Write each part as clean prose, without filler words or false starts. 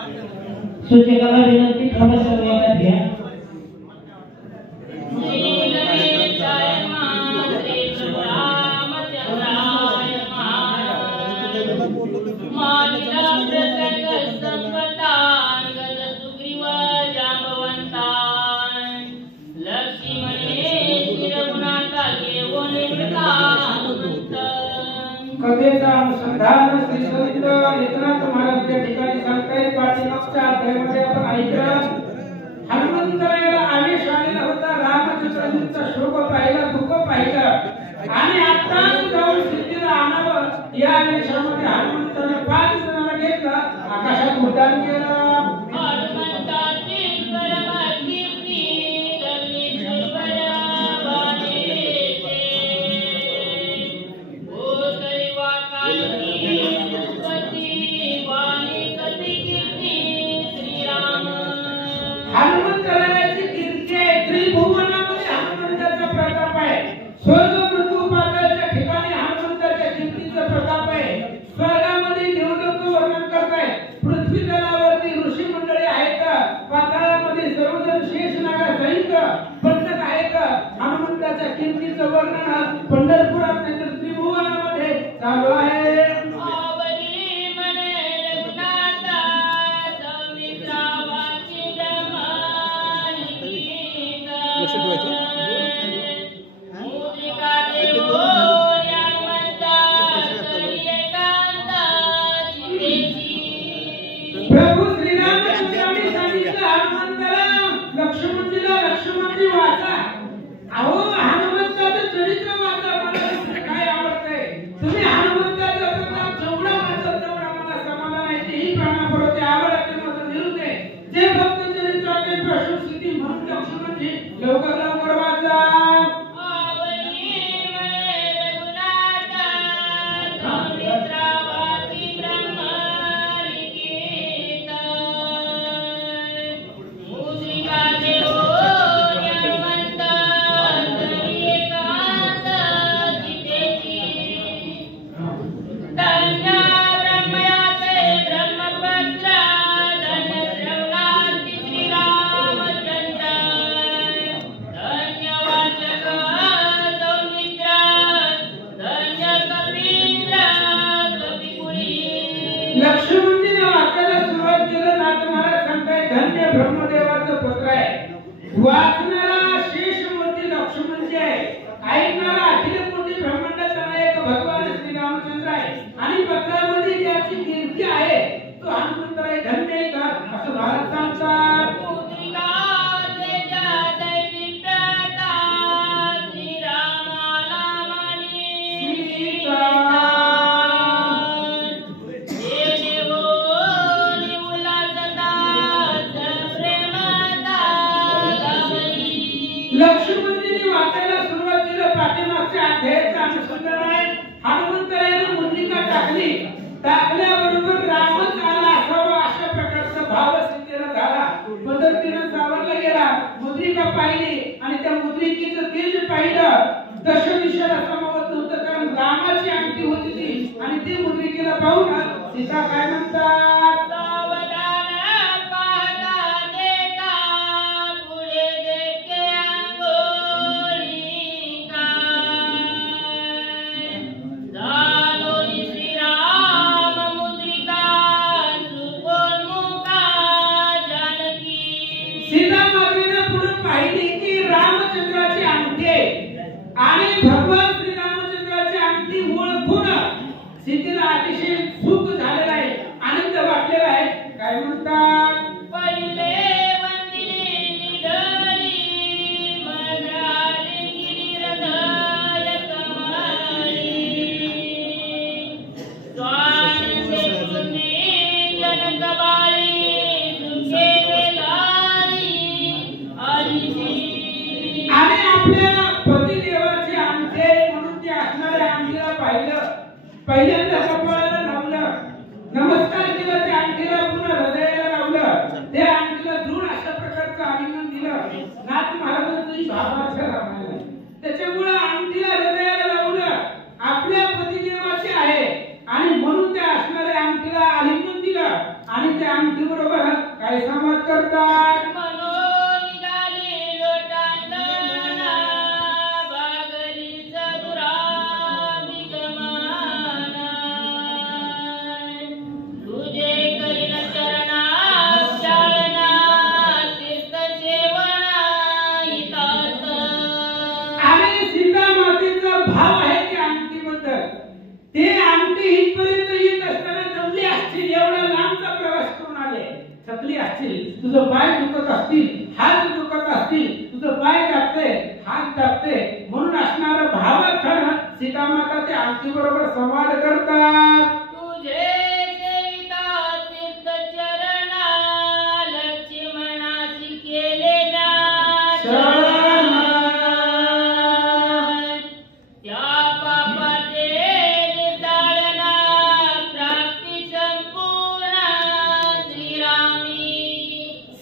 सूचकाला विनंती थोडं समजायला घ्या. कथेचा अनुसंधान श्री संत एकनाथ महाराज या ठिकाणी सांगतायत. पाठीमागच्या अध्यायामध्ये आपण ऐकलं, हनुमंतरायाला आवेश आलेला होता. रामचंद्रांचा शोक पाहिला, दुःख पाहिलं आणि आता जाऊन सिद्धीला आणावं या आवेशामध्ये हनुमंताने 5 जणांना घेतलं, आकाशात उड्डाण केलं. हनुमंतरायाची कीर्ती आहे. त्रिभुवनामध्ये हनुमंताचा प्रताप आहे. स्वर्ग मृत्यू पाताळाच्या ठिकाणी हनुमंताच्या कीर्तीचा प्रताप आहे. स्वर्गामध्ये देवलोक वर्णन करताय, पृथ्वी तलावरती ऋषी मंडळी आहेत, पाताळामध्ये सर्वजण शेषनागा सहित पंडित आहेत. हनुमंताच्या कीर्तीचं वर्णन पंढरपुरात नाही तर त्रिभुवनामध्ये चालू आहे. प्रभू श्रीरामचंद्रांनी सांगितलं हनुमंताला, लक्ष्मणजीला, लक्ष्मणजी वाचा. अहो हनुमंताचं चरित्र वाचा, मला काय आवडतंय. तुम्ही हनुमंताचा प्रताप जेवढा वाचत तेवढा मला समाधान आहे. तेही प्राणापुरते आवडते माझं निरुते. जे भक्त चरित्राचे प्रशस्ती म्हणून लक्ष्मणजी लवकर लवकर वाचा. लक्ष्मणजीने वाचायला सुरुवात केलं ना तर मला सांगताय धन्य ब्रह्मदेवाचं पत्र आहे. वाचणारा शेषमूर्ती लक्ष्मणजी आहे. ऐकणारा अखिल कोटी ब्रह्मांडाचा नायक भगवान श्री रामचंद्र आहे. आणि पत्रामध्ये ज्याची कीर्ती आहे तो हनुमंतराय धन्य आहे का असं भारत सांगतात. लक्ष्मणजींनी वाचायला सुरुवात केली. पाठीमागच्या अध्यायाचा अनुसंधान आहे. हनुमंतरायाने मुद्रिका टाकली. टाकल्याबरोबर रामच आला असावा अशा प्रकारचा भाव सिद्धीला झाला. पद्धतीने सावरला गेला. मुद्रिका पाहिली आणि त्या मुद्रिकेचं तेज पाहिलं. दशदिशाला समावत नव्हतं, कारण रामाची अंगठी होती ती. आणि ती मुद्रिकेला पाहून सीता काय म्हणतात, आणि भगवान श्री रामचंद्राची अंगठी ओळखून सीतेला अतिशय सुख झालेलं आहे, आनंद वाटलेला आहे. काय म्हणतात, पहिले वंदिले निधरी मनाली गिरिधर कमळी स्वानंदे पुण्ये जनकबाळी सुखे वेलारी हरिजी. आणि आपल्या पतिदेवाची अंगठी म्हणून ते असणाऱ्या अंगठीला पाहिलं. पहिल्यांदा कपाळाला लावलं, नमस्कार केला. त्या अंगठीला पुन्हा हृदयाला लावलं. त्या अंगठीला दृढ अशा प्रकारचं आलिंगन दिलं. नाथ महाराजांची भावाच्या रामायण त्याच्यामुळे अंगठीला हृदयाला लावलं. आपल्या पतिदेवाची आहे आणि म्हणून त्या असणाऱ्या अंगठीला आलिंगन दिलं आणि त्या अंगठी बरोबर काय संवाद करतात? मनोन निघाली लोटांगणा, भागली चतुरा निगमाना. तुझे करीन चरणात चालना, तीर्थ सेवना हितात. आणि सीता मातेचा भाव आहे की अंगठीबद्दल. ते अंगठी इथपर्यंत येत असताना जमली असतील, एवढा लांबचा प्रवास करून आले, थकली असतील, तुझं पाय दुखत असतील, हात दुखत असतील, तुझं पाय दाबते, हात दाबते, म्हणून असणारा भावार्थानं सीता माता त्या अंगठी बरोबर संवाद करतात. तुझे सेविता तीर्थ चरणा, लक्ष्मणाशी केलेल्या शरण. त्या पापाचे निर्दाळना, प्राप्ती संपूर्ण श्रीरामी.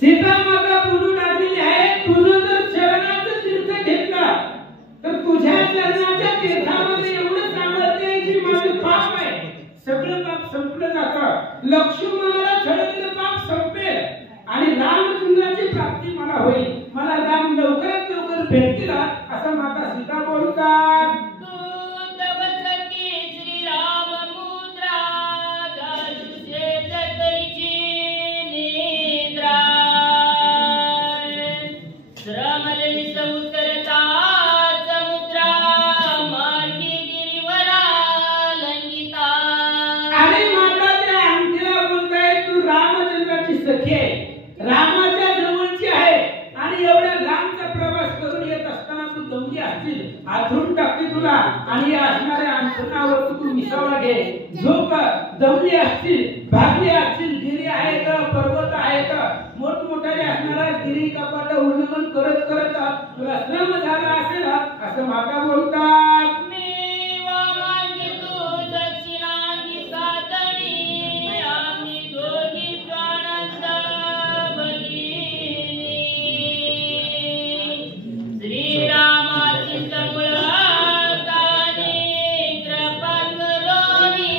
सीता माता बोलू लागलेली आहे, तुझं जर चरणाचं तीर्थ घेतलं तर तुझ्या चरणाच्या तीर्थामध्ये एवढं सामर्थ्य आहे की माझं पाप आहे सगळं पाप संपलं जातं. लक्ष्मणाला छळलेलं पाप संपेल आणि रामचंद्राची प्राप्ती मला होईल, मला राम लवकरात लवकर भेटतील असं माता सीता बोलतात. तू तव सखी श्रीराम मुद्रा, घालूशे जतरीची निद्रा. श्रमले समुद्रता समुद्रा, मार्गी गिरीवरा लंघिता. आणि माता त्या अंगठीला बोलताय, तू रामचंद्राची सखी आहे, रामाच्या जवळची आहे, आणि एवढ्या लांबचा प्रवास करून येत असताना तू दमली असतील, आथरून टाकते तुला, आणि या असणाऱ्या अंतरावर तू विसावा घे, झोप. दमली असतील, भागली असतील, गिरी आहेत, पर्वत आहेत, मोठमोठ्याने असणारा गिरी कपाट उल्लंघन करत करत तुला श्रम झाला असेल असं माता बोलतात. मी वामांगी तू दक्षिणांगी साधणी, आम्ही दोघी स्वानंद भगिनी. श्रीरामाची सगुळ गाणी, कृपाकरोनी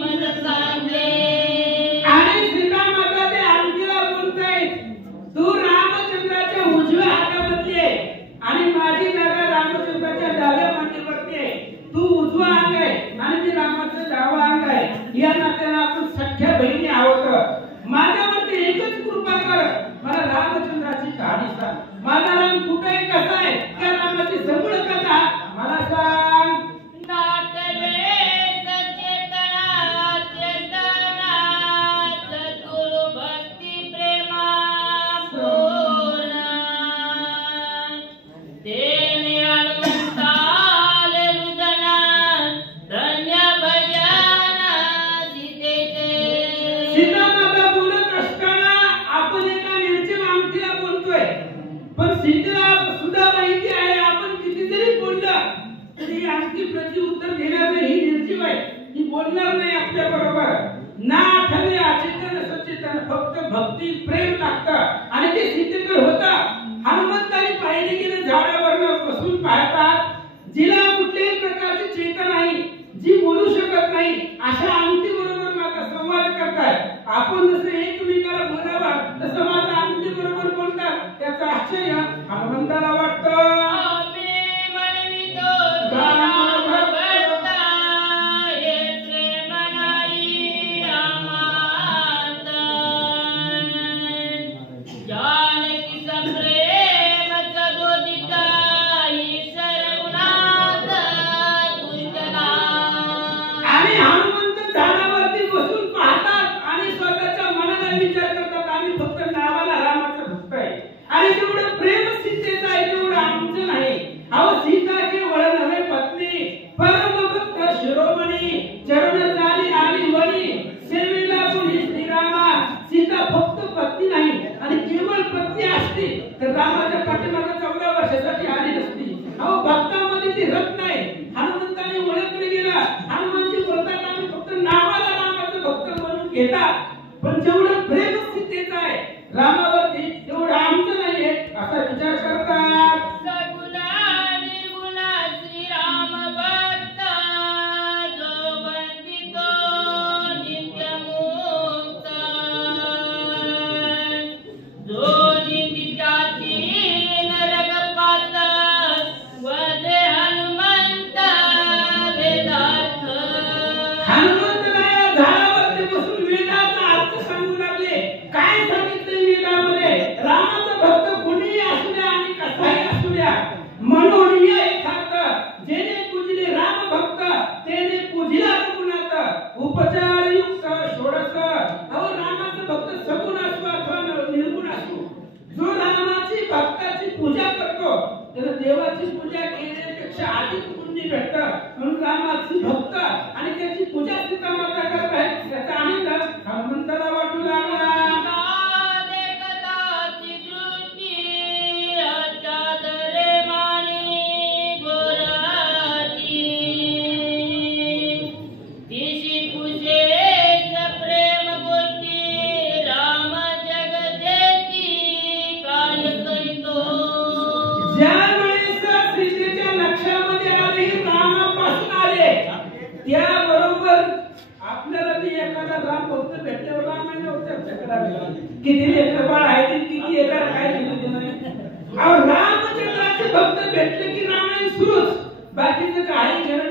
मन सांगे. आणि सीता माता त्या अंगठीला बोलतायत, तू रामचंद्राच्या उजव्या हातामधली आहे आणि माझी जागा रामचंद्राच्या डाव्या मांडीवरती आहे. तू उजवा अंग आहे आणि मी रामाचं डावा अंग आहे, या नात्यानं आपण सख्या बहिणी आहोत. माझ्यावरती एकच कृपा कर, मला रामचंद्राची कहाणी सांग. माझा राम कुठे आहे, कसा आहे, त्या रामाची सगुळ कथा मला सांग. नाटले सचेतना चेतना, चतुर भक्ती प्रेमा पूर्ण. तेने हनुमंताले रुदना, धन्य भजन सीतेचे. सीता माता बोलत असताना आपण एका निर्जीव अंगठीला बोलतोय, पण सीतेला सुद्धा माहिती आहे आपण किती जरी बोललं तरी अंगठी प्रति उत्तर देणार नाही, ही निर्जीव आहे, ही बोलणार नाही आपल्या बरोबर. ना आठवे अचेतन सचेतन, फक्त भक्ती प्रेम लागतं आणि ते सीतेकडे होतं. हनुमंताने पाहिली गेले झाडावर बसून पाहतात, जिला कुठल्याही प्रकारची चेतना नाही, जी बोलू शकत नाही, अशा अंगठी बरोबर माता संवाद करतात. आपण जसं एकमेकाला बोलावं तसं माता अंगठी बरोबर बोलतात. त्याचं आश्चर्य हनुमंताला वाटतं. आम्ही म्हणवितो राम भक्ता, हे प्रेम नाही आम्हात. जानकी संप्रेम सदोदिता, ईश्वर गुणात तुष्टला. आणि हनुमंत झाडावरती बसून पाहतात आणि स्वतःच्या मनाला विचार करतात, आम्ही फक्त नावाला रामाचं भक्त आहे आणि तेवढं प्रेम सीतेचं आहे, तेवढं आमचं नाही. अहो सीता केवळ नव्हे पत्नी, परमभक्त शिरोमणी, चरण चाली आली वनी, सेवेला पुढे श्रीरामा. सीता फक्त पत्नी नाही, आणि केवळ पत्नी असती तर रामाच्या पाठीमागे 14 वर्षासाठी आली नसती. अहो भक्तामध्ये ती रत्न आहे. हनुमंताने ओळखले गेला, हनुमानजी बोलतात आम्ही फक्त नावाला रामाचं भक्त म्हणून घेतात, पण जेवढं प्रेम सीतेचं आहे रामावरती तेवढं आमचं नाहीये असा विचार करतात. सगुणा निर्गुणा श्रीराम भक्त, जो वंदितो नित्यमुक्त. रामाचं सांगू लागले. काय सांगितलं वेदामध्ये? रामाचा भक्त कुणीही असू द्या आणि कसाही असू द्या, म्हणून या यथार्थ जेणे पूजले राम भक्त तेने पूजिला गुणात उपचार युक्त षोडश. अहो रामाचा भक्त सगुण असो अथवा निर्गुण असो, जो रामाची भक्ताची पूजा करतो त्याला देवाची पूजा केल्यापेक्षा अधिक पुण्य भेटतं. म्हणून रामाची भक्त आणि त्याची पूजा सीता माता करत आहेत, त्याचा आनंद हनुमंताला वाटू लागला. ज्यावेळेस सीतेच्या लक्षामध्ये आले रामापासून आले, त्याबरोबर आपल्याला ती एखादा राम भक्त भेटल्यावर रामायणावर चर्चा करावी. किती लेकर बाळ आहे, किती एकर काय दिलं नाही. रामचंद्राचे भक्त भेटले की रामायण सुरूच, बाकीचं काही घेणं